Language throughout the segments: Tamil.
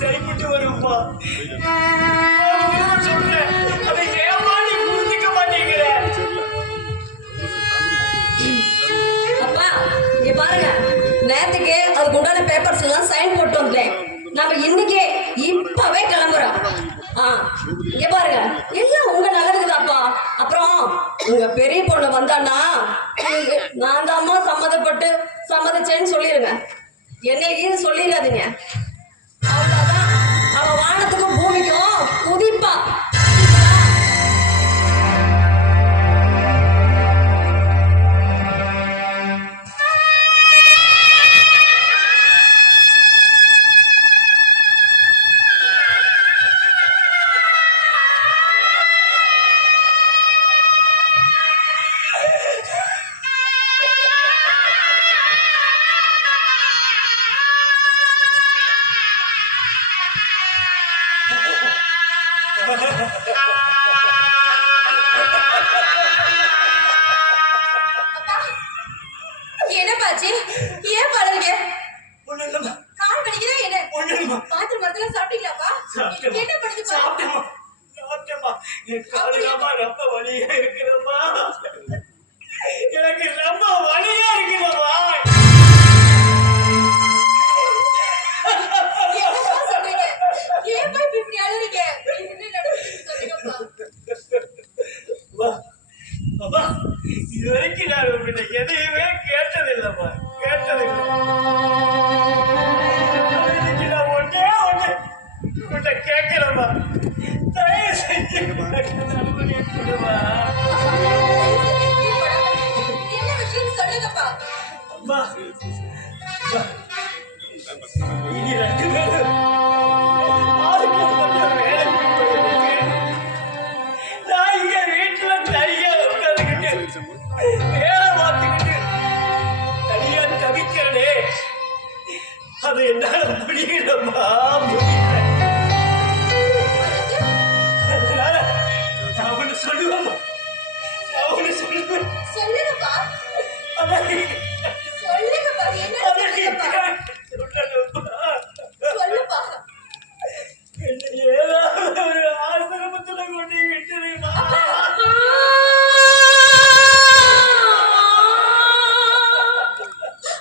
சரிப்பட்டு வரும்பா. சொல்றேன், அதை ஏமா நீ புரிஞ்சுக்க மாட்டேங்கிற? அப்பா இங்க பாருங்க, நேரத்துக்கு அதுக்கு உண்டான பேப்பர்ஸ் எல்லாம் சைன் போட்டு வந்தேன். நம்ம இன்னைக்கே இப்பவே கிளம்புறோம். இங்க பாருங்க, எல்லாம் உங்க நல்லதுக்குதாப்பா. அப்புறம் உங்க பெரிய பொண்ணு வந்தான்னா நான் தான் அம்மா சம்மதிச்சேன்னு சொல்லிருங்க. என்ன இது சொல்லிடாதீங்க. அவ்வளவுதான், அவ வானத்துக்கும் பூமிக்கும் குதிப்பா. என்னப்பாச்சு? ஏன் பழகுங்க? ஒண்ணு இல்லம்மா. கால் வலிக்குதா என்ன? ஒண்ணு இல்லம்மா. பாத்திரம் மரத்துல சாப்பிட்டீங்களாப்பா? என்ன பண்ணுது? சாப்பிட்டேம்மா. என் காலுதாம்மா ரொம்ப வலியா இருக்குதும்மா. எனக்கு ரொம்ப வலியா இருக்குதும்மா. என்னப்பா சொல்றீங்க? ஏன் போய் இப்படி அழுறீங்க? என்ன நடக்குதுன்னு சொல்லுங்கப்பா. அம்மா, இது வரைக்கும் நான் உங்ககிட்ட எதையுமே கேட்டதில்லைம்மா, கேட்டதில்லை. நான் ஒன்னே ஒண்ணு உங்ககிட்ட கேட்கிறேம்மா, தயவு செஞ்சு அனுமதியை கொடுமா. என்ன விஷயம் சொல்லுங்கப்பா. அம்மா, நீங்க ரெண்டு பேரும் ஆளுக்கு கொஞ்சம் வேலைக்கு போயிருக்கு. நான் இங்க வீட்டுல தனியா உட்காந்துக்கிட்டு வேலை பார்த்துக்கிட்டு தனியா தவிக்கிறனே, அது என்னால முடியலம்மா, முடியல. அதனால நான் ஒண்ணு சொல்லுவேன், சொல்லுங்கப்பா. அதான் சொல்லுங்கப்பா. என்ன சொல்லுங்கப்பா? சொல்லுப்பா. ஏதாவது ஒரு ஆசிரமத்துல கொண்டு விட்டுருமா.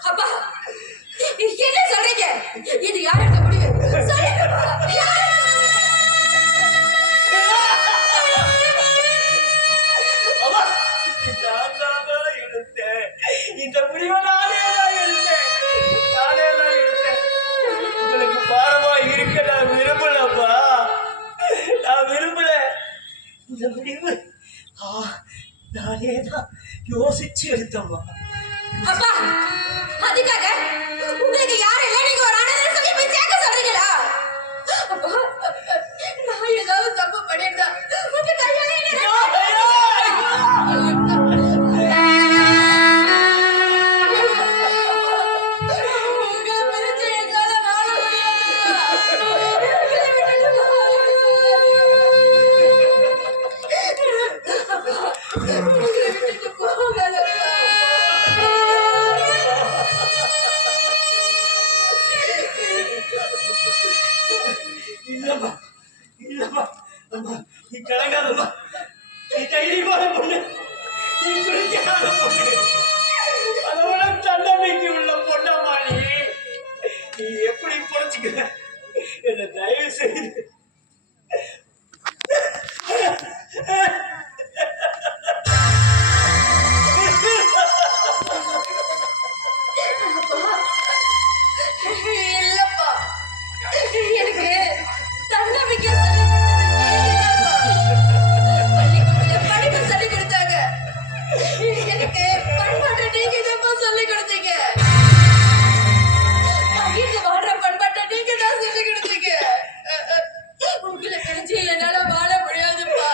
அப்பா என்ன சொல்றீங்க? இது யார் எடுத்த முடிவு? சொல்லுங்கப்பா. இந்த முடிவை நானே தான் எடுத்தேன். உங்களுக்கு பாரமா இருக்க நான் விரும்பலப்பா, நான் விரும்பல. இந்த முடிவு நானே தான் யோசிச்சு எடுத்தம்மா. அப்பா அதுக்காக உங்களுக்கு யார் இல்லை, நீங்க ஒரு அனாதை சொல்லி போய் சேர்க்க சொல்றீங்களா? அப்பா நான் ஏதாவது தப்பு பண்ணிட்டா உங்க கையால இல்லம்மா, இல்லம்மா, அம்மா, நீ கலங்காதம்மா. நீ தைரியமான பொண்ணு, நீ துணிச்சலான பொண்ணு, அதோட தன்னம்பிக்கை உள்ள பொண்ணம்மா. நீ எப்படி பொழைச்சுக்க என்ன தயவு செய்து இல்லப்பா. எனக்கு தன்னம்பிக்கை படிப்பு சொல்லி கொடுத்தாங்க. எனக்கு பண்பாட்டை நீங்க தான் சொல்லி கொடுத்தீங்க. வீட்டு வாழ்ற பண்பாட்டை நீங்க தான் சொல்லி கொடுத்தீங்க. உங்களை பிடிச்சி என்னால வாழ முடியாதுப்பா.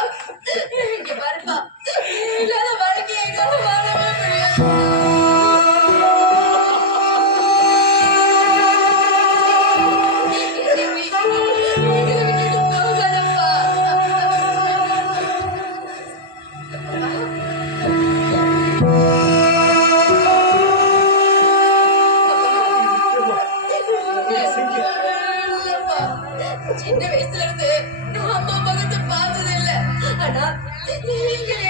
இங்க பாருப்பா, இல்லாத வாழ்க்கை என்னால வாழவே முடியாது. எங்களை